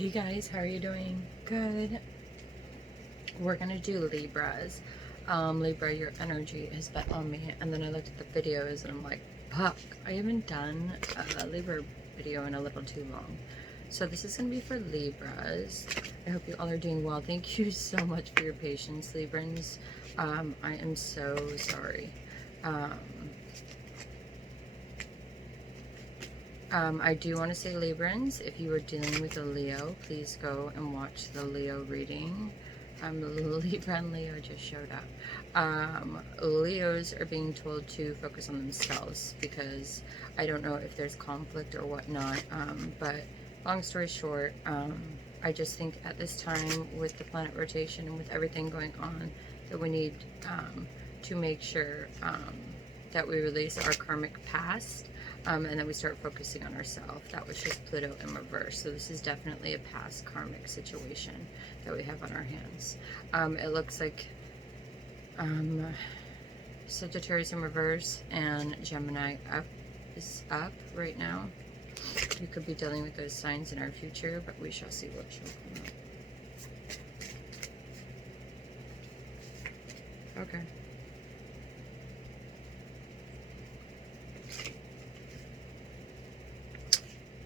Hey guys, how are you doing? Good. We're gonna do Libras. Libra, your energy has been on me, and then I looked at the videos and I'm like, fuck, I haven't done a Libra video in a little too long. So this is gonna be for Libras. I hope you all are doing well. Thank you so much for your patience, Librans. I am so sorry. I do want to say, Librans, if you are dealing with a Leo, please go and watch the Leo reading. Libra and Leo just showed up. Leos are being told to focus on themselves because I don't know if there's conflict or whatnot. But long story short, I just think at this time with the planet rotation and with everything going on, that we need to make sure that we release our karmic past. And then we start focusing on ourselves. That was just Pluto in reverse. So this is definitely a past karmic situation that we have on our hands. It looks like Sagittarius in reverse and Gemini is up right now. We could be dealing with those signs in our future, but we shall see what shall come up. Okay.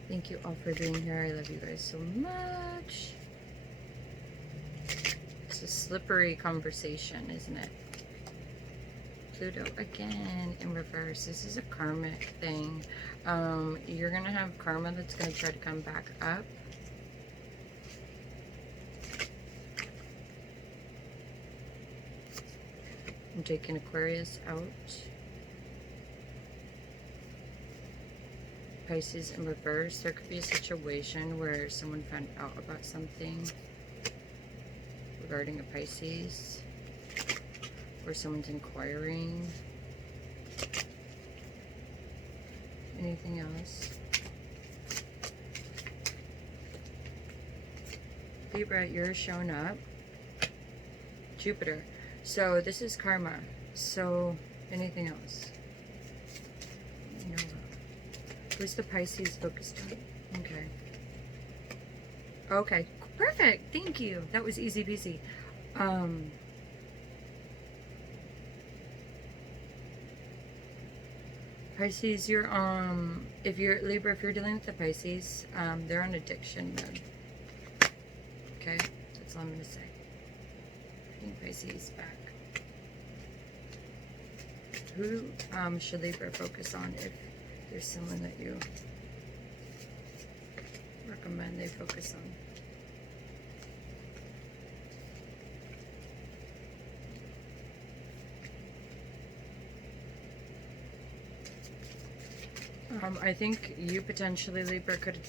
Thank you all for being here. I love you guys so much. It's a slippery conversation, isn't it? Pluto again in reverse. This is a karmic thing. You're going to have karma that's going to try to come back up. I'm taking Aquarius out. Pisces in reverse. There could be a situation where someone found out about something regarding a Pisces, or someone's inquiring. Anything else? Libra, you're showing up. Jupiter. So this is karma. So anything else? No. Who's the Pisces focused on? Okay. Okay. Perfect. Thank you. That was easy peasy. Pisces, you're if you're Libra, if you're dealing with the Pisces, they're on addiction mode. Okay, that's all I'm gonna say. Putting Pisces back. Who should Libra focus on if there's someone that you recommend they focus on? I think you potentially, Libra, could have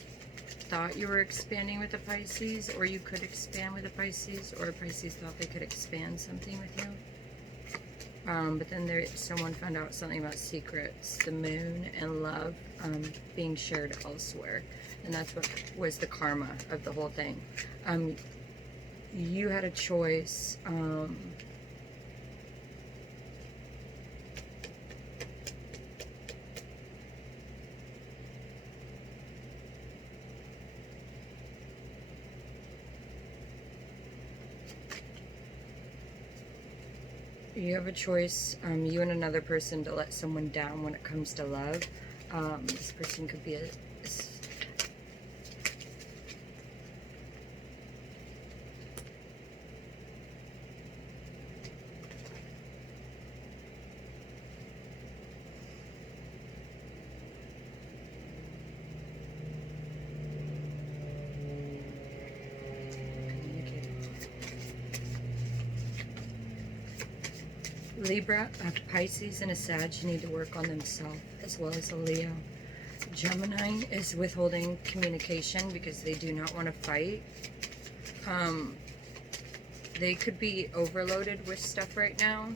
thought you were expanding with the Pisces, or you could expand with the Pisces, or Pisces thought they could expand something with you. But then someone found out something about secrets, the moon, and love being shared elsewhere. And that's what was the karma of the whole thing. You had a choice. You have a choice, you and another person, to let someone down when it comes to love. This person could be Libra, a Pisces, and a Sag need to work on themselves, as well as a Leo. Gemini is withholding communication because they do not want to fight. They could be overloaded with stuff right now,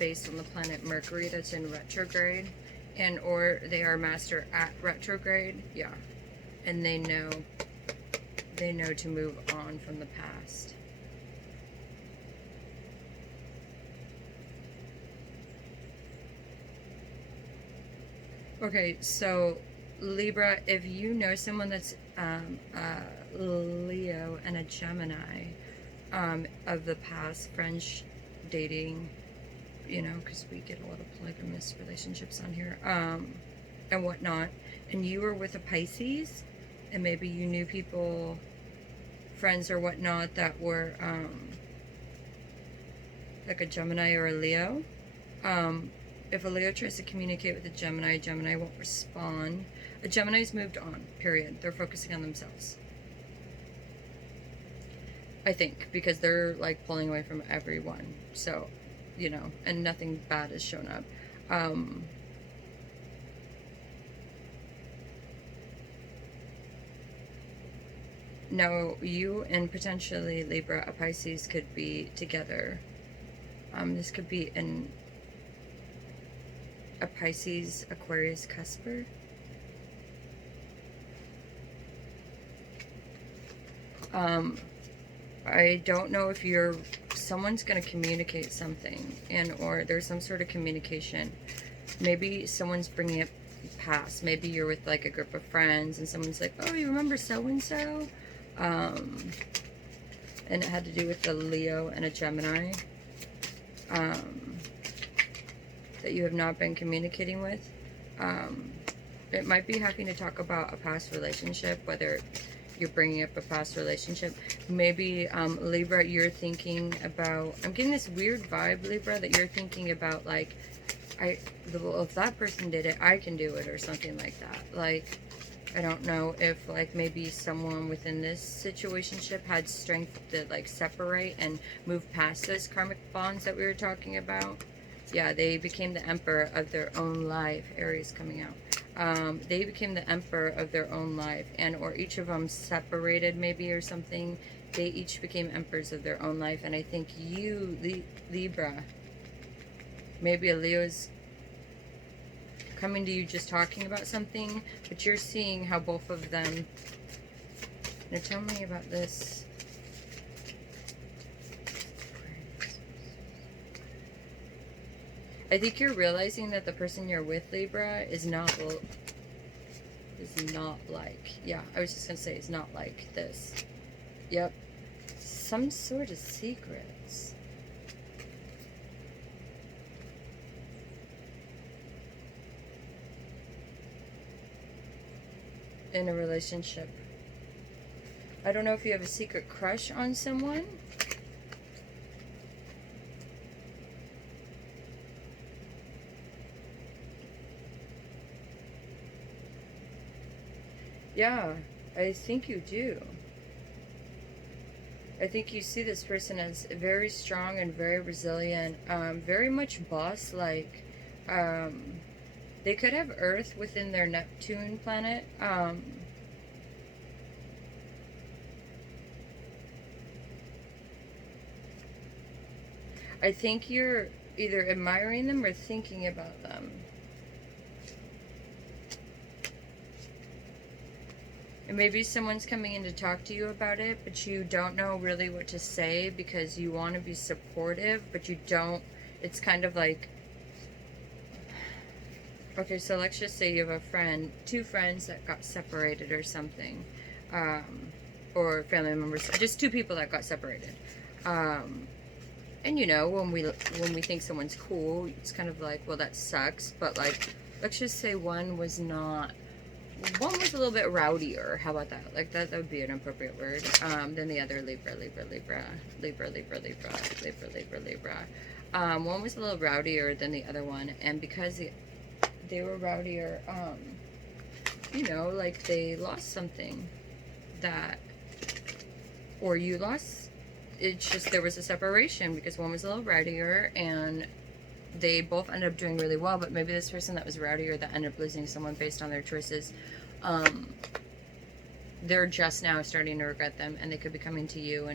based on the planet Mercury that's in retrograde, and or they are master at retrograde. Yeah, and they know to move on from the past. Okay, so Libra, if you know someone that's a Leo and a Gemini, of the past, friends, dating, you know, because we get a lot of polygamous relationships on here, and whatnot, and you were with a Pisces, and maybe you knew people, friends or whatnot, that were like a Gemini or a Leo. If a Leo tries to communicate with a Gemini won't respond. A Gemini's moved on, period. They're focusing on themselves, I think, because they're like pulling away from everyone. So, you know, and nothing bad has shown up. Now, you and potentially Libra, a Pisces, could be together. This could be a Pisces, Aquarius cusper. I don't know if someone's going to communicate something, and or there's some sort of communication. Maybe someone's bringing it past. Maybe you're with like a group of friends and someone's like, oh, you remember so-and-so? And it had to do with the Leo and a Gemini that you have not been communicating with. It might be having to talk about a past relationship, whether you're bringing up a past relationship. Maybe, Libra, you're thinking about, I'm getting this weird vibe, Libra, that you're thinking about, like, well, if that person did it, I can do it, or something like that. Like, I don't know if, like, maybe someone within this situationship had strength to, like, separate and move past those karmic bonds that we were talking about. Yeah, they became the emperor of their own life. Aries coming out. They became the emperor of their own life, and or each of them separated maybe or something. They each became emperors of their own life, and I think you, Libra, maybe a Leo's coming to you just talking about something, but you're seeing how both of them. Now tell me about this. I think you're realizing that the person you're with, Libra, is not like, yeah, I was just going to say, is not like this. Yep. Some sort of secrets. In a relationship. I don't know if you have a secret crush on someone. Yeah, I think you do. I think you see this person as very strong and very resilient, very much boss-like. They could have Earth within their Neptune planet. I think you're either admiring them or thinking about them. And maybe someone's coming in to talk to you about it, but you don't know really what to say because you want to be supportive, but you don't. It's kind of like, okay, so let's just say you have a friend, two friends that got separated or something, or family members, just two people that got separated. And you know, when we think someone's cool, it's kind of like, well, that sucks, but like, let's just say one was a little bit rowdier. How about that? Like that would be an appropriate word. Than the other Libra. One was a little rowdier than the other one, and because they were rowdier, you know, like they lost something that, or you lost. It's just there was a separation because one was a little rowdier, and they both ended up doing really well, but maybe this person that was rowdier that ended up losing someone based on their choices, they're just now starting to regret them, and they could be coming to you,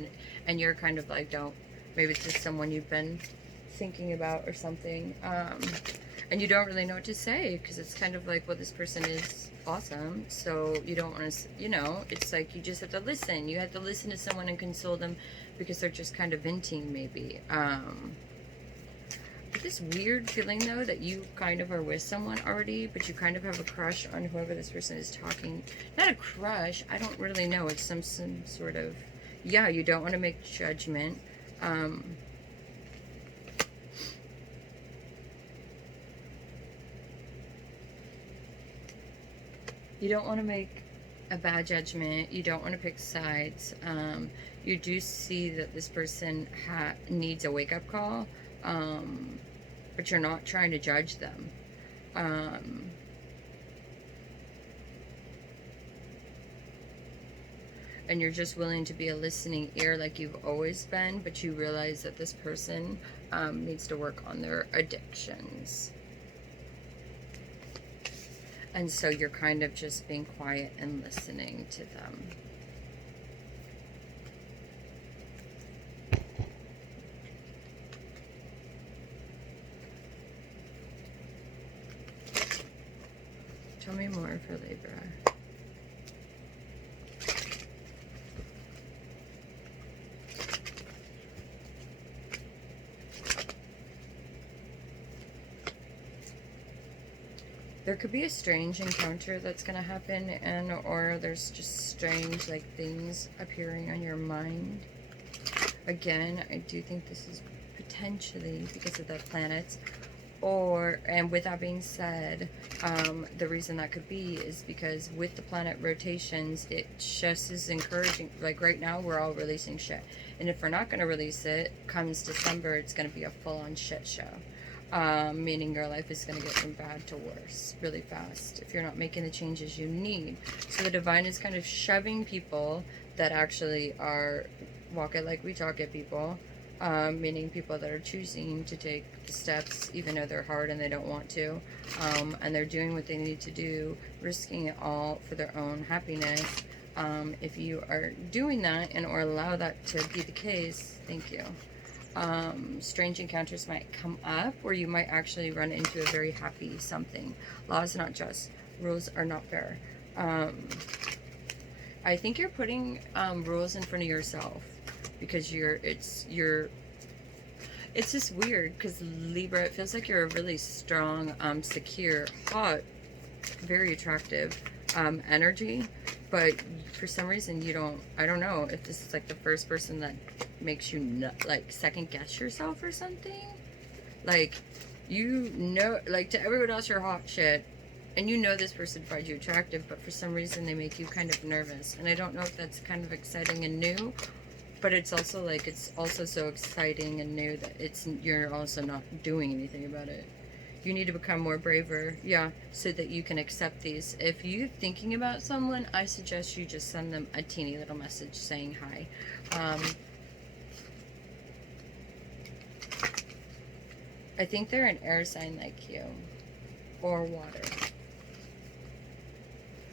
and you're kind of like, maybe it's just someone you've been thinking about or something, and you don't really know what to say, because it's kind of like, well, this person is awesome, so you don't want to, you know, it's like you just have to listen. You have to listen to someone and console them because they're just kind of venting, maybe. this weird feeling though that you kind of are with someone already, but you kind of have a crush on whoever this person is talking. Not a crush, I don't really know. It's some sort of, yeah, you don't want to make judgment. You don't want to make a bad judgment. You don't want to pick sides. You do see that this person needs a wake-up call, but you're not trying to judge them. And you're just willing to be a listening ear like you've always been, but you realize that this person needs to work on their addictions. And so you're kind of just being quiet and listening to them. Tell me more for Libra. There could be a strange encounter that's going to happen, and or there's just strange like things appearing on your mind. Again, I do think this is potentially because of the planets, and with that being said, the reason that could be is because with the planet rotations, it just is encouraging. Like right now, we're all releasing shit, and if we're not going to release it, comes December, it's going to be a full-on shit show. Meaning your life is going to get from bad to worse really fast if you're not making the changes you need. So the divine is kind of shoving people that actually are walk it like we talk it people, meaning people that are choosing to take the steps even though they're hard and they don't want to, and they're doing what they need to do, risking it all for their own happiness. If you are doing that and or allow that to be the case, thank you. Strange encounters might come up where you might actually run into a very happy something. Law is not just. Rules are not fair. I think you're putting rules in front of yourself because it's just weird because Libra, it feels like you're a really strong, secure, hot, very attractive energy, but for some reason I don't know if this is like the first person that makes you like second guess yourself or something. Like, like to everyone else you're hot shit, and this person finds you attractive, but for some reason they make you kind of nervous. And I don't know if that's kind of exciting and new, but it's also like it's also so exciting and new that you're also not doing anything about it. You need to become more braver, yeah, so that you can accept these. If you're thinking about someone, I suggest you just send them a teeny little message saying hi. I think they're an air sign like you, or water,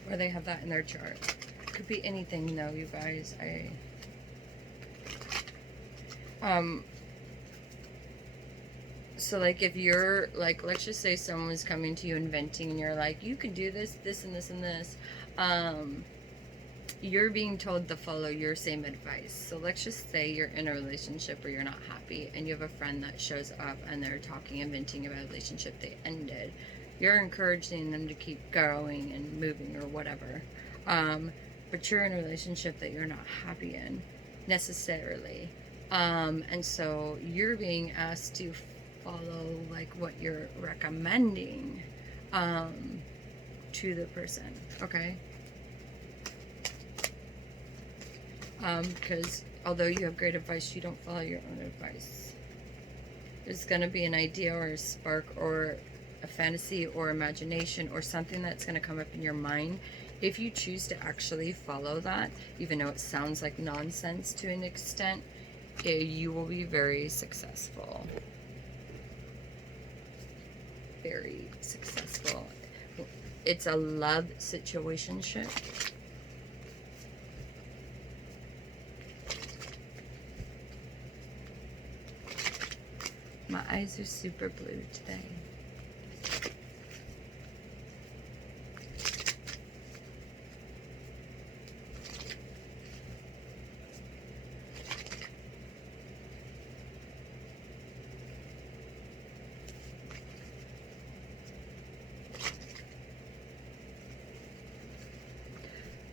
or they have that in their chart. Could be anything though, you guys. So like if you're like, let's just say someone's coming to you and venting and you're like, you can do this, this and this and this. You're being told to follow your same advice. So let's just say you're in a relationship where you're not happy and you have a friend that shows up and they're talking and venting about a relationship they ended. You're encouraging them to keep going and moving or whatever. But you're in a relationship that you're not happy in necessarily. And so you're being asked to follow like what you're recommending to the person, okay? Because although you have great advice, you don't follow your own advice. There's going to be an idea or a spark or a fantasy or imagination or something that's going to come up in your mind. If you choose to actually follow that, even though it sounds like nonsense to an extent, you will be very successful. Very successful. It's a love situationship. My eyes are super blue today.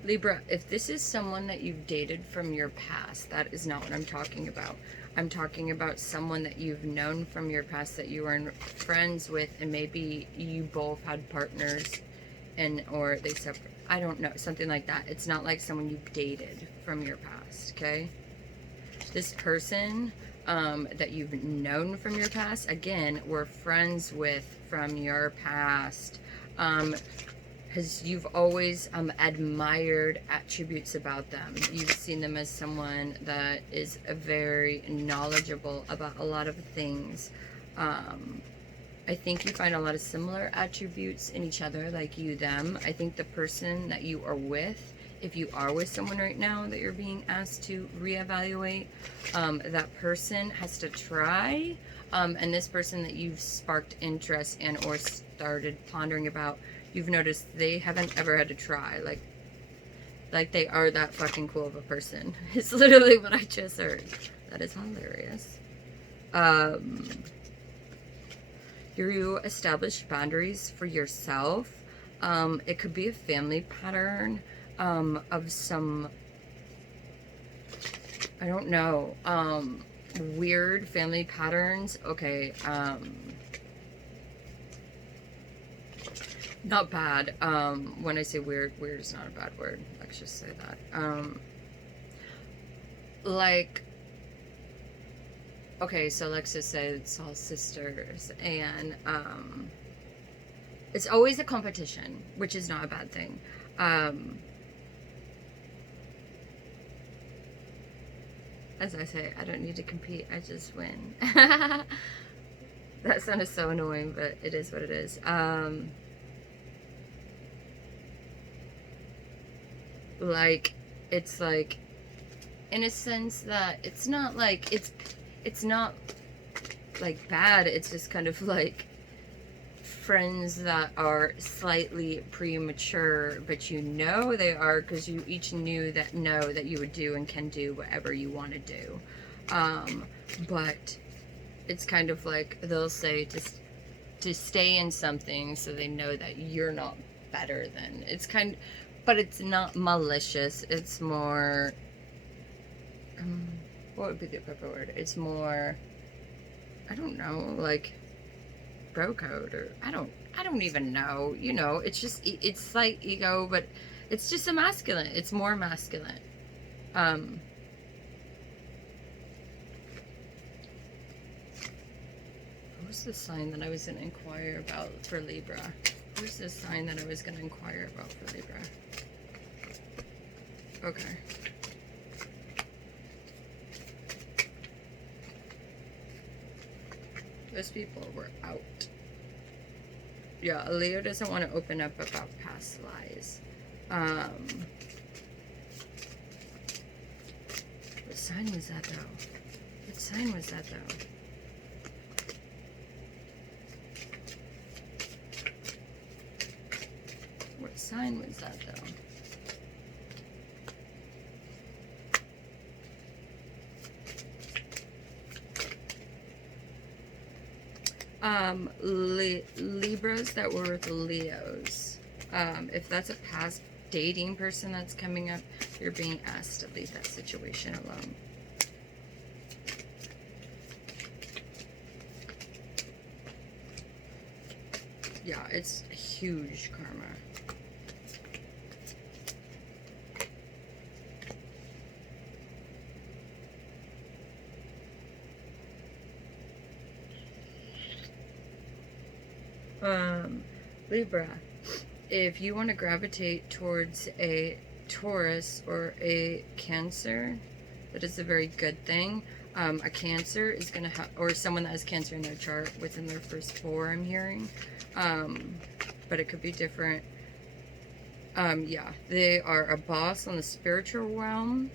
Libra, if this is someone that you've dated from your past, that is not what I'm talking about. I'm talking about someone that you've known from your past, that you were friends with, and maybe you both had partners and or they separate. I don't know, something like that. It's not like someone you've dated from your past, okay? This person that you've known from your past, again, were friends with from your past. You've always admired attributes about them. You've seen them as someone that is very knowledgeable about a lot of things. I think you find a lot of similar attributes in each other, like you, them. I think the person that you are with, if you are with someone right now that you're being asked to reevaluate, that person has to try. And this person that you've sparked interest in or started pondering about, you've noticed they haven't ever had to try. Like they are that fucking cool of a person. It's literally what I just heard. That is hilarious. You establish boundaries for yourself. It could be a family pattern of some, I don't know, weird family patterns. Okay, not bad. When I say weird, weird is not a bad word. Let's just say that. Like, okay, so let's just say it's all sisters, and it's always a competition, which is not a bad thing. As I say, I don't need to compete, I just win. That sounded so annoying, but it is what it is. Like, it's like, in a sense that it's not like, it's not like bad, it's just kind of like friends that are slightly premature, but you know they are, because you each know that you would do and can do whatever you want to do. But it's kind of like they'll say to stay in something so they know that you're not better than. It's kind, but it's not malicious. It's more, what would be the proper word? It's more, I don't know, like bro code, or I don't even know. You know, it's just, it's slight ego, but it's just a masculine. It's more masculine. What was the sign that I was going to inquire about for Libra? What was the sign that I was going to inquire about for Libra? Okay. Those people were out. Yeah, Leo doesn't want to open up about past lies. What sign was that though? What sign was that though? What sign was that though? Libras that were with Leos. If that's a past dating person that's coming up, you're being asked to leave that situation alone. Yeah, it's huge karma. Libra, if you want to gravitate towards a Taurus or a Cancer, that is a very good thing. A Cancer is going to have, or someone that has Cancer in their chart within their first 4, I'm hearing. But it could be different. Yeah, they are a boss on the spiritual realm,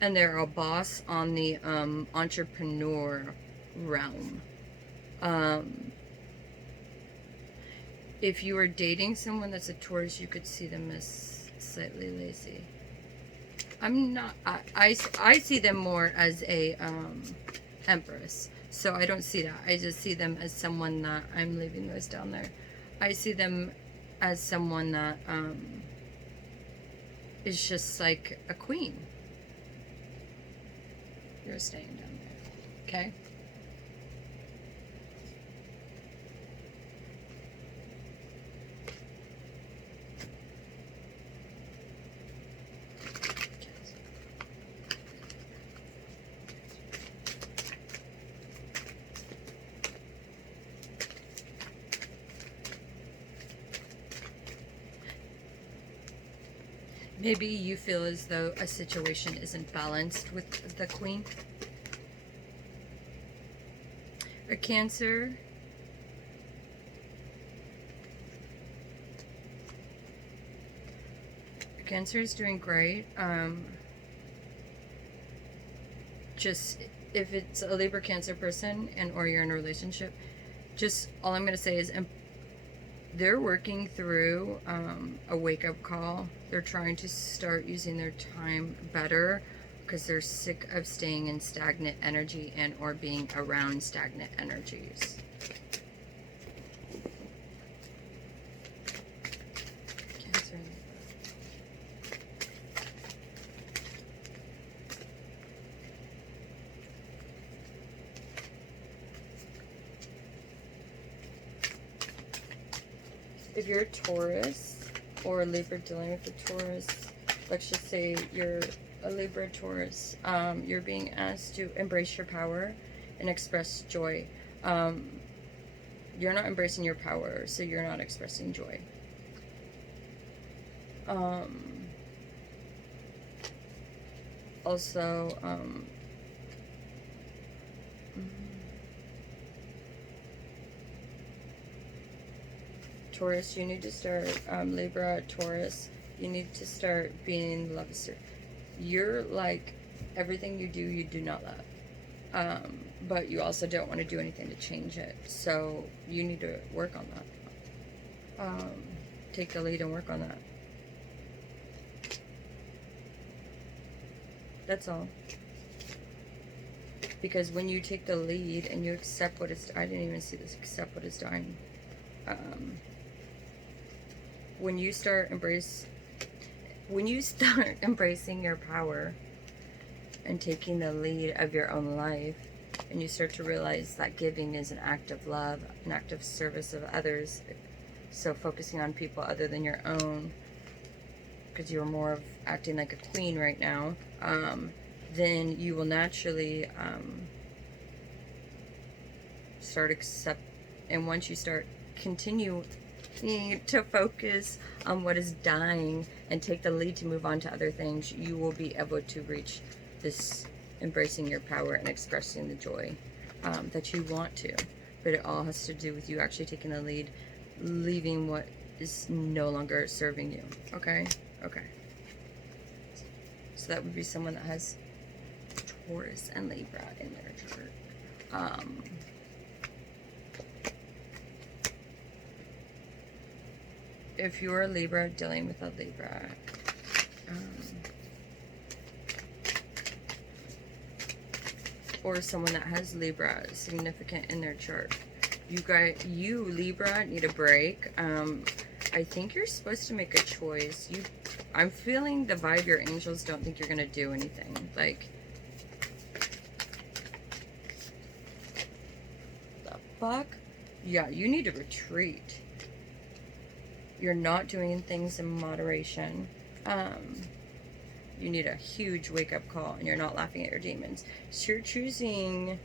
and they're a boss on the entrepreneur realm. If you are dating someone that's a Taurus, you could see them as slightly lazy. I'm not, I see them more as a Empress. So I don't see that. I just see them as someone that, I'm leaving those down there. I see them as someone that is just like a queen. You're staying down there, okay? Maybe you feel as though a situation isn't balanced with the queen. A Cancer. Cancer is doing great. Just if it's a Libra Cancer person and or you're in a relationship, just all I'm going to say is they're working through a wake-up call. They're trying to start using their time better because they're sick of staying in stagnant energy and or being around stagnant energies. Cancer. If you're a Taurus or a Libra dealing with a Taurus, let's just say you're a Libra Taurus, you're being asked to embrace your power and express joy. You're not embracing your power, so you're not expressing joy. Also, Taurus, you need to start, Libra, Taurus, you need to start being the love of You're like, everything you do not love. But you also don't want to do anything to change it. So you need to work on that. Take the lead and work on that. That's all. Because when you take the lead and you accept what is, I didn't even see this, accept what is dying. When you start embracing your power and taking the lead of your own life, and you start to realize that giving is an act of love, an act of service of others, so focusing on people other than your own, because you're more of acting like a queen right now, then you will naturally start and once you start continue to focus on what is dying and take the lead to move on to other things, you will be able to reach this embracing your power and expressing the joy that you want to. But it all has to do with you actually taking the lead, leaving what is no longer serving you. Okay? Okay. So that would be someone that has Taurus and Libra in their chart. If you're a Libra dealing with a Libra, or someone that has Libra significant in their chart, you Libra need a break. I think you're supposed to make a choice. I'm feeling the vibe. Your angels don't think you're gonna do anything. Like, the fuck? Yeah, you need to retreat. You're not doing things in moderation. You need a huge wake-up call, and you're not laughing at your demons. So you're choosing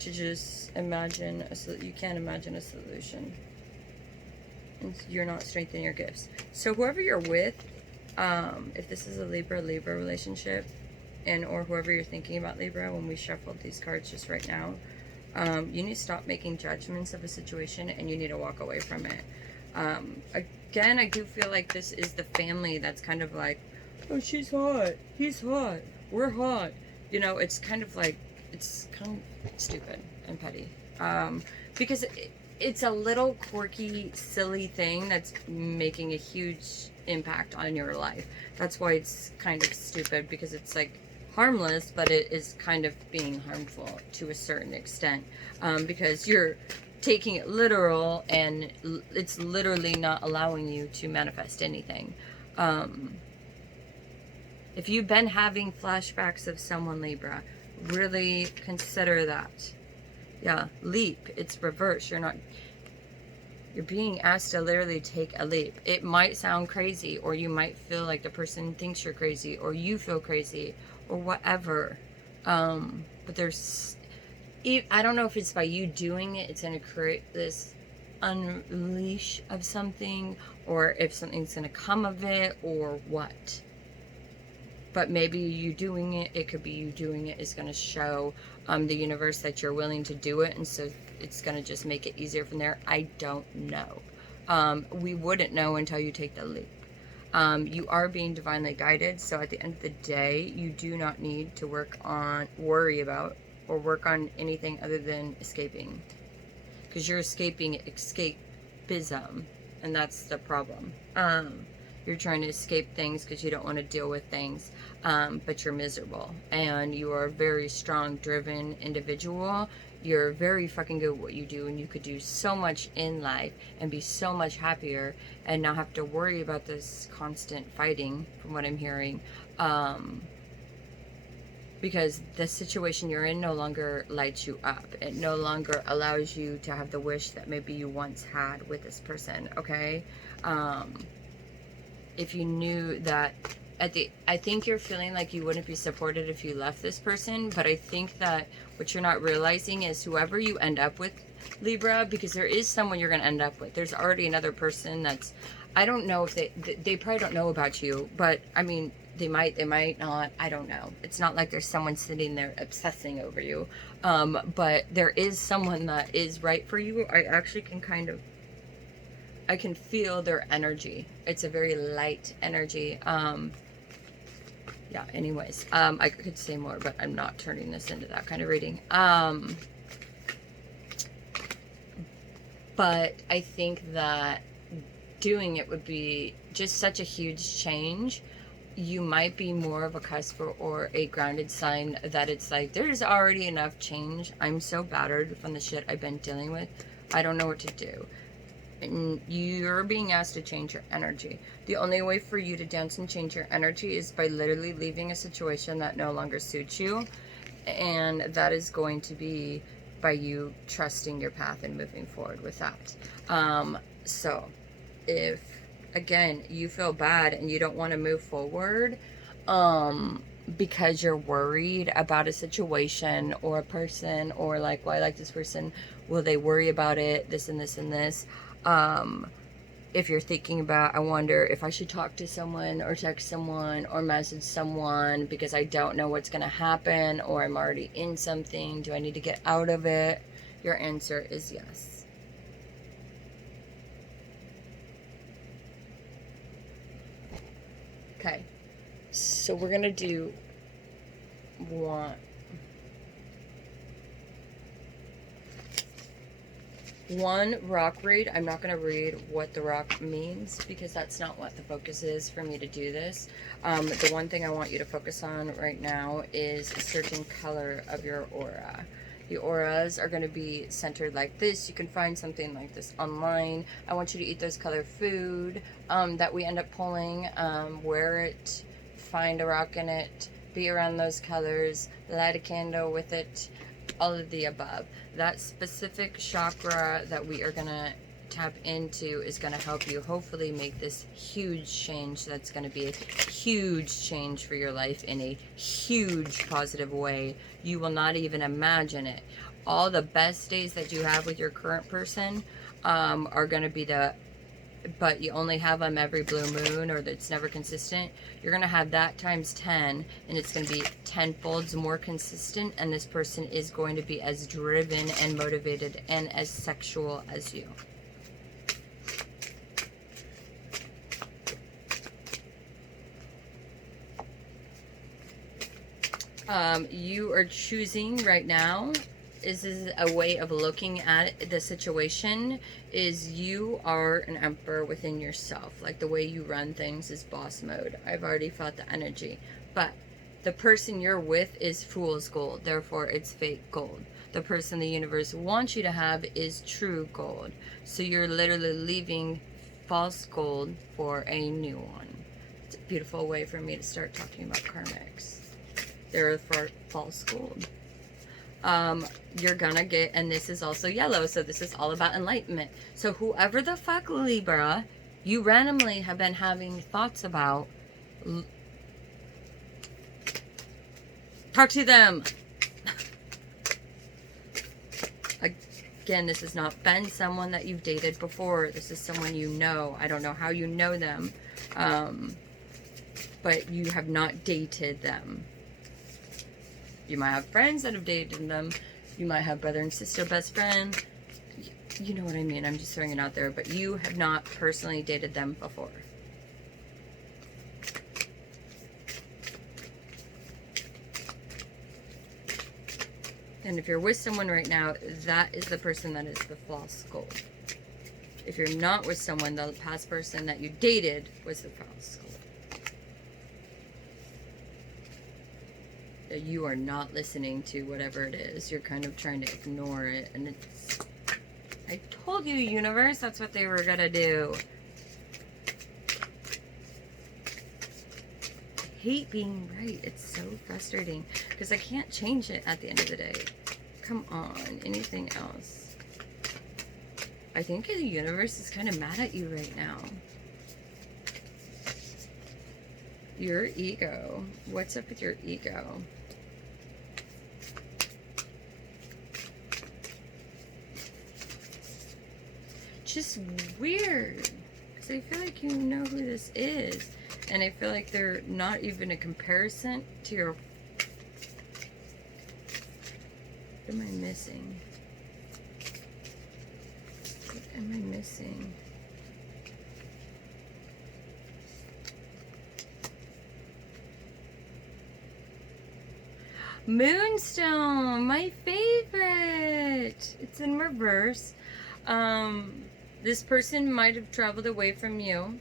to just imagine you can't imagine a solution. And you're not strengthening your gifts. So whoever you're with, if this is a Libra relationship, and or whoever you're thinking about Libra, when we shuffled these cards just right now, you need to stop making judgments of a situation, and you need to walk away from it. Again, I do feel like this is the family that's kind of like, oh, she's hot, he's hot, we're hot. You know, it's kind of like, it's kind of stupid and petty. Because it's a little quirky, silly thing that's making a huge impact on your life. That's why it's kind of stupid, because it's like harmless, but it is kind of being harmful to a certain extent. Because you're taking it literal, and it's literally not allowing you to manifest anything. If you've been having flashbacks of someone, Libra, really consider that. Yeah, leap. It's reverse. You're being asked to literally take a leap. It might sound crazy, or you might feel like the person thinks you're crazy, or you feel crazy, or whatever. But there's, I don't know if it's by you doing it, it's going to create this unleash of something, or if something's going to come of it, or what. But maybe you doing it, it could be you doing it is going to show the universe that you're willing to do it, and so it's going to just make it easier from there. I don't know. We wouldn't know until you take the leap. You are being divinely guided, so at the end of the day, you do not need to worry about, or work on anything other than escaping. Because you're escaping escapism, and that's the problem. You're trying to escape things because you don't want to deal with things, but you're miserable. And you are a very strong, driven individual. You're very fucking good at what you do, and you could do so much in life and be so much happier and not have to worry about this constant fighting, from what I'm hearing. Because the situation you're in no longer lights you up. It no longer allows you to have the wish that maybe you once had with this person, okay? If you knew that I think you're feeling like you wouldn't be supported if you left this person, but I think that what you're not realizing is whoever you end up with, Libra, because there is someone you're going to end up with. There's already another person that's, I don't know if they probably don't know about you, but I mean, they might not, I don't know. It's not like there's someone sitting there obsessing over you, but there is someone that is right for you. I actually can I can feel their energy. It's a very light energy. Yeah, anyways, I could say more, but I'm not turning this into that kind of reading. But I think that doing it would be just such a huge change. You might be more of a cusp or a grounded sign that it's like, there's already enough change. I'm so battered from the shit I've been dealing with. I don't know what to do. And you're being asked to change your energy. The only way for you to dance and change your energy is by literally leaving a situation that no longer suits you. And that is going to be by you trusting your path and moving forward with that. So if, again, you feel bad and you don't want to move forward because you're worried about a situation or a person, or like, well, I like this person, will they worry about it, this and this and this. If you're thinking about, I wonder if I should talk to someone or text someone or message someone because I don't know what's going to happen, or I'm already in something, do I need to get out of it? Your answer is yes. Okay, so we're going to do one rock read. I'm not going to read what the rock means because that's not what the focus is for me to do this. The one thing I want you to focus on right now is a certain color of your aura. The auras are going to be centered like this. You can find something like this online. I want you to eat those color food that we end up pulling. Wear it, find a rock in it, be around those colors, light a candle with it, all of the above. That specific chakra that we are going to tap into is going to help you hopefully make this huge change. That's going to be a huge change for your life in a huge positive way. You will not even imagine it. All the best days that you have with your current person are going to be but you only have them every blue moon, or it's never consistent. You're going to have that times 10, and it's going to be 10 folds more consistent, and this person is going to be as driven and motivated and as sexual as you. You are choosing right now, this is a way of looking at the situation, is you are an emperor within yourself. Like the way you run things is boss mode. I've already felt the energy. But the person you're with is fool's gold. Therefore, it's fake gold. The person the universe wants you to have is true gold. So you're literally leaving false gold for a new one. It's a beautiful way for me to start talking about karmics. They're for false gold. You're gonna get, and this is also yellow, so this is all about enlightenment. So whoever the fuck, Libra, you randomly have been having thoughts about, talk to them. Again, this has not been someone that you've dated before. This is someone you know. I don't know how you know them, but you have not dated them. You might have friends that have dated them. You might have brother and sister, best friend. You know what I mean. I'm just throwing it out there. But you have not personally dated them before. And if you're with someone right now, that is the person that is the false gold. If you're not with someone, the past person that you dated was the false gold. You are not listening to whatever it is. You're kind of trying to ignore it. And it's... I told you, universe, that's what they were gonna do. I hate being right. It's so frustrating. Because I can't change it at the end of the day. Come on. Anything else? I think the universe is kind of mad at you right now. Your ego. What's up with your ego? Just weird. Because I feel like you know who this is. And I feel like they're not even a comparison to your... What am I missing? What am I missing? Moonstone, my favorite. It's in reverse. This person might have traveled away from you.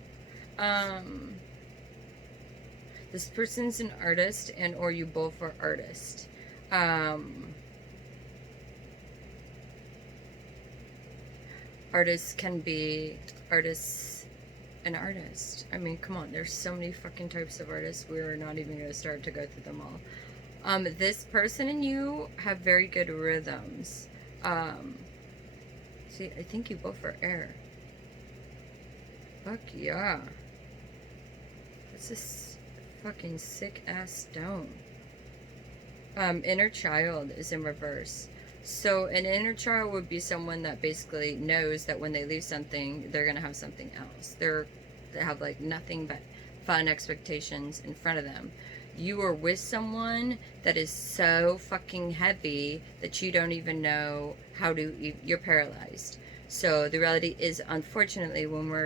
This person's an artist, and or you both are artists. Artists can be artists and artist. I mean, come on, there's so many fucking types of artists. We're not even going to start to go through them all. This person and you have very good rhythms. See, I think you both are air. Fuck yeah. This is fucking sick ass stone. Inner child is in reverse. So an inner child would be someone that basically knows that when they leave something, they're gonna have something else. They have like nothing but fun expectations in front of them. You are with someone that is so fucking heavy that you don't even know how to, you're paralyzed. So the reality is, unfortunately, when we're